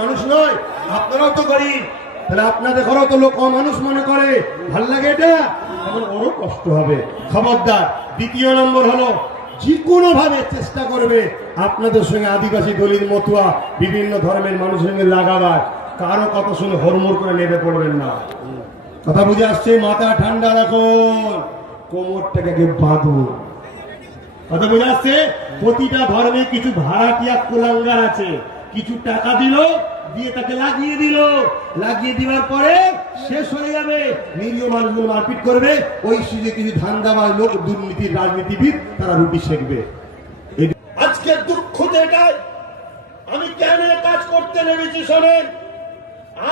মানুষ নয়, আপনারাও তো গরিব, তাহলে আপনাদের ঘরেও তো লোক মানুষ মনে করে, ভাল লাগে এটা, এখন ওরও কষ্ট হবে। খবরদার। দ্বিতীয় নম্বর হলো যে কোনো ভাবে চেষ্টা করবে আপনাদের সঙ্গে আদিবাসী দলিত মতুয়া বিভিন্ন ধর্মের মানুষের সঙ্গে লাগাবার, কারো কথা শুনে হরমোর করে নেমে পড়বেন না। কথা বুঝে আসছে? মাথা ঠান্ডা রাখুন, কোমরটাকে বাঁধুন। কথা বুঝে আসছে? প্রতিটা ধর্মে কিছু ভাড়াটিয়া কুলাঙ্গার আছে, কিছু টাকা দিল, দিয়ে তাকে লাগিয়ে দিল, লাগিয়ে দেওয়ার পরে শেষ হয়ে যাবে, নিরীহ মানুষগুলো মারপিট করবে, ওই সুযোগে কিছু ধান্দাবাজ লোক, দুর্নীতির রাজনীতিবিদ, তারা রুটি শেখবে। আজকে দুঃখ এটাই, আমি কেন কাজ করতে নেমেছি শোনেন।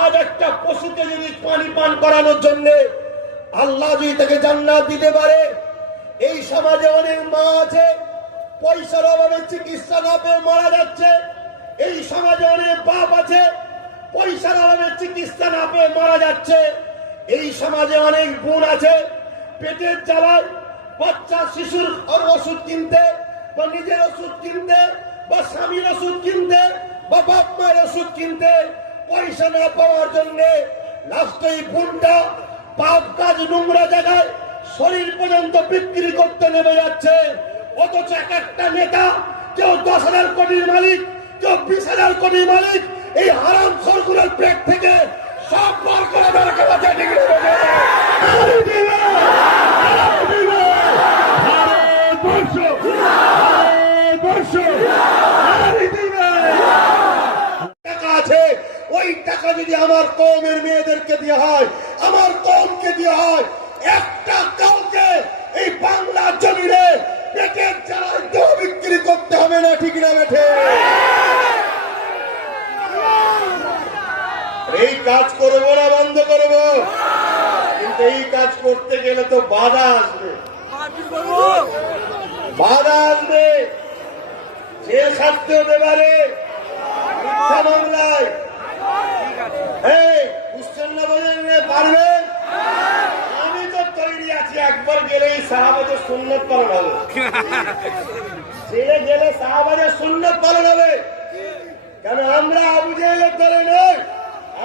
আজ একটা পশুকে যদি পানি পান করানোর জন্য আল্লাহ যদি তাকে জান্নাত দিতে পারে, এই সমাজে অনেক মা আছে পয়সার অভাবে চিকিৎসা না পেয়ে মারা যাচ্ছে, এই সমাজে অনেক বাপ আছে পয়সার অভাবে চিকিৎসা না পেয়ে মারা যাচ্ছে, এই সমাজে অনেক বোন আছে পেটের জ্বালায় বাচ্চা শিশুর ওষুধ কিনতে বা নিজের ওষুধ কিনতে বা স্বামীর ওষুধ কিনতে বা বাপ মায়ের ওষুধ কিনতে পয়সা না পাওয়ার জন্য লাস্টে এই বোনটা পাপ কাজ নোংরা জায়গায় শরীর পর্যন্ত বিক্রি করতে নেমে যাচ্ছে। অথচ এক একটা নেতা, কেউ 10,000 কোটির মালিক, কেউ 20,000 কোটির মালিক, এই হারাম খোরগুলোর পেট থেকে সব বার করে দরকার আছে। টাকা আছে, ওই টাকা যদি আমার কওমের মেয়েদেরকে দেওয়া হয়, আমার কওমকে দেওয়া হয়, একটা কাউকে এই বাংলার জমিনে পেটের জ্বালায় দেহ বিক্রি করতে হবে না, ঠিক না বেঠে? এই কাজ করবো না বন্ধ করবো, কিন্তু এই কাজ করতে গেলে তো বাধা আসবে, বাধা আসবে, জেল খাটতে হতে পারে মিথ্যা মামলায়। বুঝছেন না? বোঝেন না? পারবেন? আমি তো তৈরি আছি, একবার গেলেই সাহাবাদের সুন্নত পালন হবে, জেলে গেলে সাহাবাদের সুন্নত পালন হবে। কেন? আমরা আবু জেহেলের দলে নয়,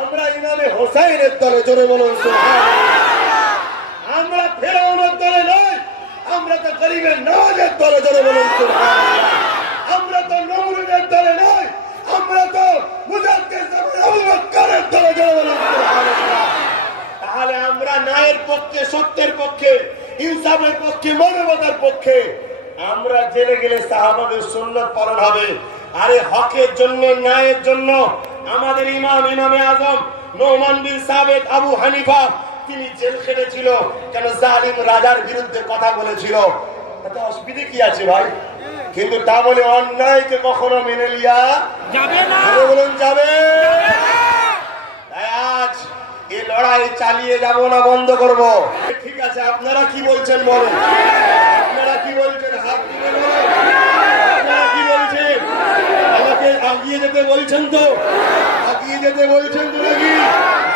আমরা ইমামে হোসাইনের দলে। জোরে বলুন সুবহানাল্লাহ। আমরা ফেরাউনের দলে নয়, আমরা তো গরিবের নওয়াজের দলে। জোরে বলুন সুবহানাল্লাহ। আমরা তো নমরুদের দলে নয়, আমরা তো মুজাদ্দিদ আবু বকরের দলে। জোরে বলুন সুবহানাল্লাহ। তাহলে আমরা ন্যায়ের পক্ষে, সত্যের পক্ষে, ইনসাফের পক্ষে, মানবতার পক্ষে। আমরা জেলে গেলে সাহাবাদের সুন্নাত পালন হবে। আরে হকের জন্য, ন্যায়ের জন্য আমাদের ইমাম, ইমামে আজম নোমান বিন সাবেত আবু হানিফা, তিনি জেল খেটেছিল কেন? জালিম রাজার বিরুদ্ধে কথা বলেছিল। তাতে অসুবিধা কি আছে ভাই? কিন্তু তা বলে অন্যায়কে কখনো মেনে লিয়া যাবে না। বলুন যাবে? আজ এই লড়াই চালিয়ে যাব না বন্ধ করব? ঠিক আছে, আপনারা কি বলছেন বলেন, আপনারা কি বলছেন? হাত তুলে বলেন, আপনারা কি বলছেন? আমাকে আগিয়ে যেতে বলছেন তো? আগিয়ে যেতে বলছেন তো নাকি?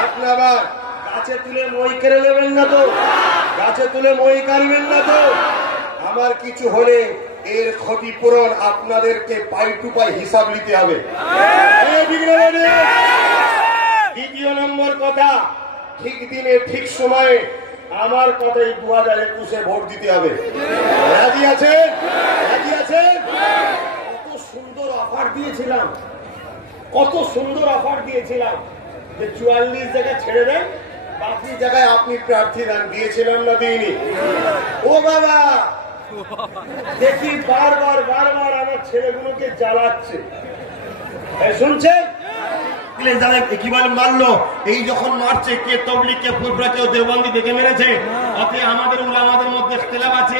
আপনারা গাছে তুলে মই কেড়ে নেবেন না তো? গাছে তুলে মই কাটবেন না তো? আমার কিছু হলে এর ক্ষতিপূরণ আপনাদেরকে পাই টু পাই হিসাব নিতে হবে। দ্বিতীয় নম্বর কথা, ঠিক দিনে ঠিক সময়ে আমার কথাই 2021-এ ভোট দিতে হবে। রাজি আছেন? রাজি আছেন? কত সুন্দর অফার দিয়েছিলাম, কত সুন্দর অফার দিয়েছিলাম যে 44 জায়গায় ছেড়ে দেন, বাকি জায়গায় আপনি প্রার্থী দেন। দিয়েছিলাম না দিইনি? ও বাবা, দেখি বারবার বারবার আমার ছেলেগুলোকে জ্বালাচ্ছে। শুনছেন? কি বলে মারলো? এই যখন মারছে, কে তবলিগ, কে ফুরফুরা, কেউ দেওবন্দি দেখে মেরেছে। অতএব আমাদের উলামাদের মধ্যে ইখতিলাফ আছে,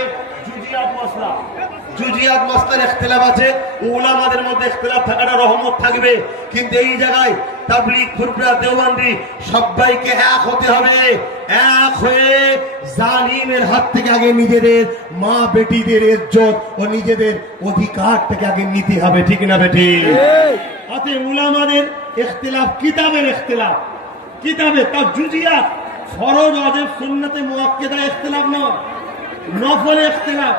জুজিয়াত মাসলার ইখতিলাফ আছে, উলামাদের মধ্যে ইখতিলাফ থাকাটা রহমত থাকবে। কিন্তু এই জায়গায় তাবলীগ, ফুরফুরা, দেওবন্দি সবাইকে এক হতে হবে। এক হয়ে জালিমের হাত থেকে আগে নিজেদের মা বেটিদের ইজ্জত ও নিজেদের অধিকারটাকে আগে নিতে হবে, ঠিক না বেটি? অতএব উলামাদের ইখতিলাফ কিতাবের ইখতিলাফ, কিতাবে তার জুজিয়াত, ফরজ, ওয়াজিব, সুন্নতে মুআক্কাদা ইখতিলাফ নয়, নফল ইখতিলাফ।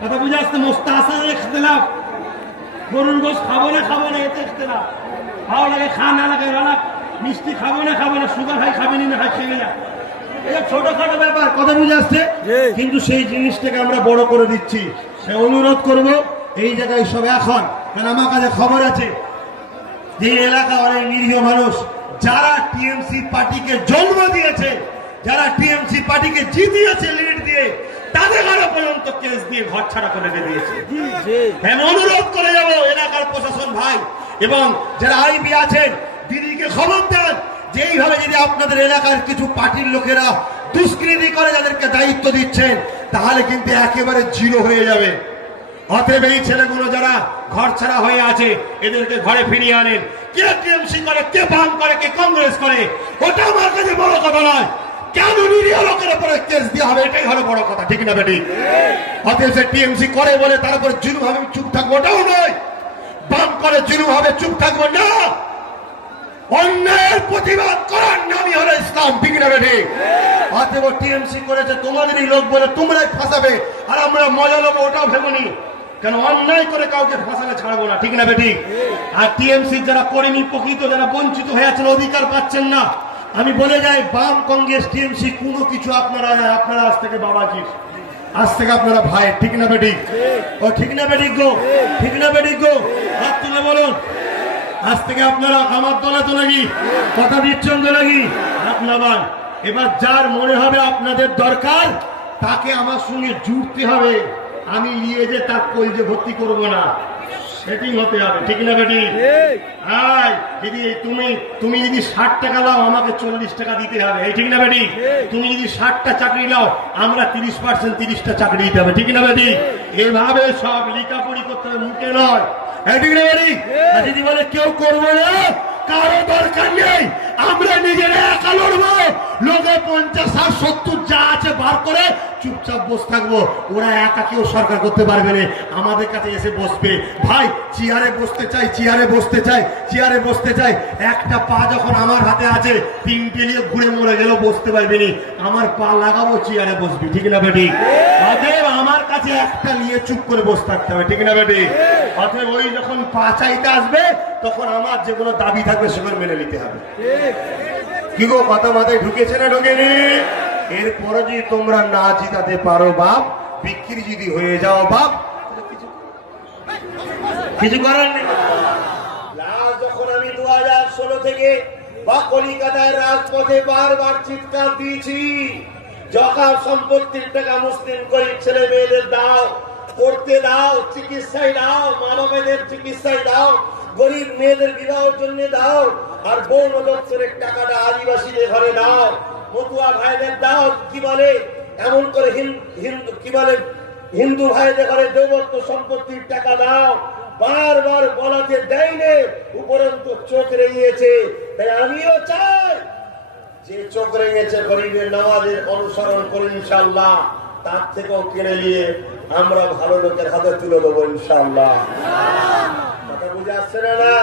কথা বুঝে আসছে? মুস্তাহসান ইখতিলাফ, গরুর গোশত খাবো না খাবো না, এতে ইখতিলাফ। ভালো লাগে খা, না লাগে রানা, মিষ্টি খাবো না সুগার হাই খাবেনি না হাই খেয়ে যা, এটা ছোটখাটো ব্যাপার, কথা বুঝে আসছে। কিন্তু সেই জিনিসটাকে আমরা বড় করে দিচ্ছি। সে অনুরোধ করব এই জায়গায় সব এখন, কারণ আমার কাছে খবর আছে যে এলাকা অনেক নিরীহ মানুষ যারা টিএমসি পার্টিকে জন্ম দিয়েছে, যারা টিএমসি পার্টিকে জিতিয়েছে লিড দিয়ে, তাদের আরো পর্যন্ত কেস দিয়ে ঘর ছাড়া করে দিয়েছে। আমি অনুরোধ করে যাব এলাকার প্রশাসন ভাই এবং যারা আইবি আছেন, দিদিকে খবর দেন যে এইভাবে যদি আপনাদের এলাকার কিছু পার্টির লোকেরা দুষ্কৃতি করে যাদেরকে দায়িত্ব দিচ্ছেন, তাহলে কিন্তু একেবারে জিরো হয়ে যাবে। অতএব এই ছেলেগুলো যারা ঘর ছাড়া হয়ে আছে, এদেরকে ঘরে ফিরিয়ে আনেন। কে টিএমসি করে, কে বাম করে, কে কংগ্রেস করে, ওটা আমার কাছে বড় কথা নয়। কেন নিরীহ লোকের উপরে কেস দেওয়া হবে, এটাই হলো বড় কথা, ঠিক না বেটি? অতএব সে টিএমসি করে বলে তার উপরে জুলুম হবে চুপ থাকবো, ওটাও নয়। বাম করে জুলুম হবে চুপ থাকবো না। অন্যায়ের প্রতিবাদ করার নামই হলো ইসলাম, ঠিক না বেটি? অতএব টিএমসি করেছে তোমাদেরই লোক বলে তোমরাই ফাঁসাবে, আর আমরা মজা নেবো, ওটাও ভেবনি। কেন অন্যায় করে কাউকে ফাঁসালে ছাড়বো না, ঠিক না বেটি? আর টিএমসি যারা করেনি, প্রকৃত যারা বঞ্চিত হয়ে আছেন, অধিকার পাচ্ছেন না, আমি বলে যাই বাম কংগ্রেস টিএমসি কোনো কিছু আপনারা আজ থেকে বাবাজির, আজ থেকে আপনারা ভাই, ঠিক না বেটি? ও ঠিক না বেটি গো, ঠিক না বেটি গো, হাত তুলে বলুন। আজ থেকে আপনারা আমার দলে তো নাকি কথা দিচ্ছেন তো নাকি আপনার। এবার যার মনে হবে আপনাদের দরকার, তাকে আমার সঙ্গে জুড়তে হবে। আমি নিয়ে যে তার কলজে ভর্তি করবো না, সেটিং হতে হবে, ঠিক না বেটি? যদি তুমি যদি 60 টাকা দাও, আমাকে 40 টাকা দিতে হবে, এই ঠিক না বেটি? তুমি যদি 60টা চাকরি দাও, আমরা 30% 30টা চাকরি দিতে হবে, ঠিক না বেটি? এভাবে সব লিখাপড়ি করতে হবে, মুখে নয়, ঠিক না বেটি? যদি বলে কেউ করবো না, কারো দরকার নেই, আমরা নিজেরা একা লড়বো। লোকে 50, 60, 70 যা আছে বার করে চুপচাপ বসে থাকবো। ওরা একা কেউ সরকার করতে পারবে না, আমাদের কাছে এসে বসবে। ভাই চেয়ারে বসতে চাই, চেয়ারে বসতে চাই, চেয়ারে বসতে চাই। একটা পা যখন আমার হাতে আছে, 3টে নিয়ে ঘুরে মরে গেলেও বসতে পারবি নি। আমার পা লাগাবো, চেয়ারে বসবি, ঠিক না বেটি? অতএব আমার কাছে একটা নিয়ে চুপ করে বসে থাকতে হবে, ঠিক না বেটি? অতএব ওই যখন পা চাইতে আসবে, তখন আমার যেগুলো দাবি থাকবে সেগুলো মেনে নিতে হবে। কি গো, কথা মাথায় ঢুকেছে না ঢুকেনি? এরপরে যদি তোমরা না জিতাতে পারো বাপ, বিক্রি যদি হয়ে যাও বাপ, কিছু করার নেই। যখন আমি 2016 থেকে বা কলিকাতায় রাজপথে বারবার চিৎকার দিয়েছি, যখন সম্পত্তির টাকা মুসলিম গরিব ছেলে মেয়েদের দাও, করতে দাও, চিকিৎসায় দাও, মা বাবাদের চিকিৎসায় দাও, গরিব মেয়েদের বিবাহের জন্য দাও, আর বৌন দপ্তরের টাকাটা আদিবাসীদের ঘরে দাও, মতুয়া ভাইদের দাও, কি বলে এমন করে হিন্দু কি বলে হিন্দু ভাইদের ঘরে দৈবত্ব সম্পত্তির টাকা দাও, বারবার বলাতে দেয়নি, উপরন্তু চোখ রেঙেছে। তাই আমিও চাই যে চোখ রেঙেছে গরিবের নামাজের অনুসরণ করে ইনশাআল্লাহ, তার থেকেও কিনে নিয়ে আমরা ভালো লোকের হাতে তুলে দেবো ইনশাআল্লাহ। কথা বুঝে আসছে না?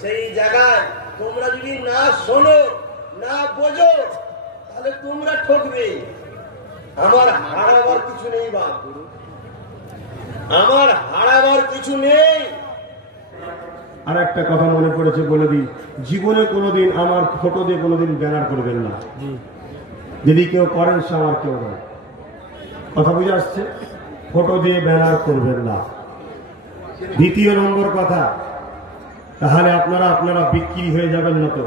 সেই জায়গায় তোমরা যদি না শোনো, না বোঝো, তাহলে তোমরা ঠকবে। আমার হারাবার কিছু নেই বাপ, আমার হারাবার কিছু নেই। আর একটা কথা মনে পড়েছে, বলে দিই, জীবনে কোনোদিন আমার ফটো দিয়ে কোনোদিন ব্যানার করবেন না। যদি কেউ করেন সে আমার কেউ নয়, কথা বুঝে আসছে? ফটো দিয়ে ব্যানার করবেন না। দ্বিতীয় নম্বর কথা, তাহলে আপনারা বিক্রি হয়ে যাবেন না তো?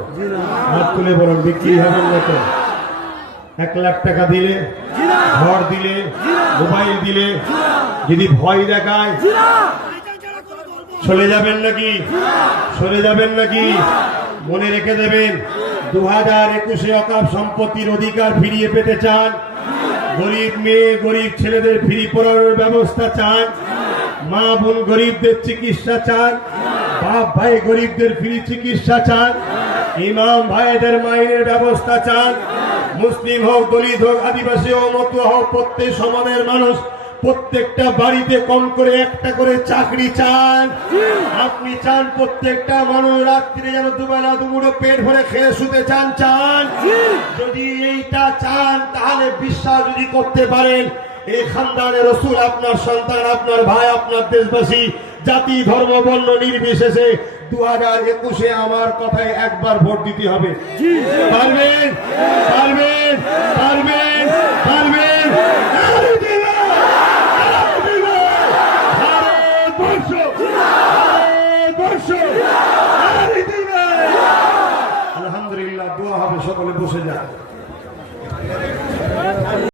হাত তুলে বলুন, বিক্রি হবেন না তো? 1 লাখ টাকা দিলে, ঘর দিলে, মোবাইল দিলে, যদি ভয় দেখায়, চলে যাবেন নাকি? চলে যাবেন নাকি? মনে রেখে দেবেন, 2021 অকাপ সম্পত্তির অধিকার ফিরিয়ে পেতে চান, গরিব মেয়ে গরিব ছেলেদের ফ্রি পড়ানোর ব্যবস্থা চান, মা বোন গরিবদের চিকিৎসা চান, বাপ ভাই গরিবদের ফ্রি চিকিৎসা চান, ইমাম ভাইদের মাইনের ব্যবস্থা চান, মুসলিম হোক, দলিত হোক, আদিবাসী হোক, মতুয়া হোক, প্রত্যেক সমাজের মানুষ প্রত্যেকটা বাড়িতে কম করে একটা করে চাকরি চান। আপনি চান প্রত্যেকটা মানুষ রাত্রে যেন দুবেলা দুমুঠো পেট ভরে খেয়ে শুতে চান। যদি এইটা চান, তাহলে বিশ্বাস যদি করতে পারেন, এই খানদানের রসুল আপনার সন্তান, আপনার ভাই, আপনার দেশবাসী, জাতি ধর্ম বর্ণ নির্বিশেষে 2021-এ আমার কথায় একবার ভোট দিতে হবে। পারবেন পারবেন পারবেন পারবেন? ভারতবর্ষ ভারতবর্ষ। আলহামদুলিল্লাহ, দোয়া হবে, সকলে বসে যান।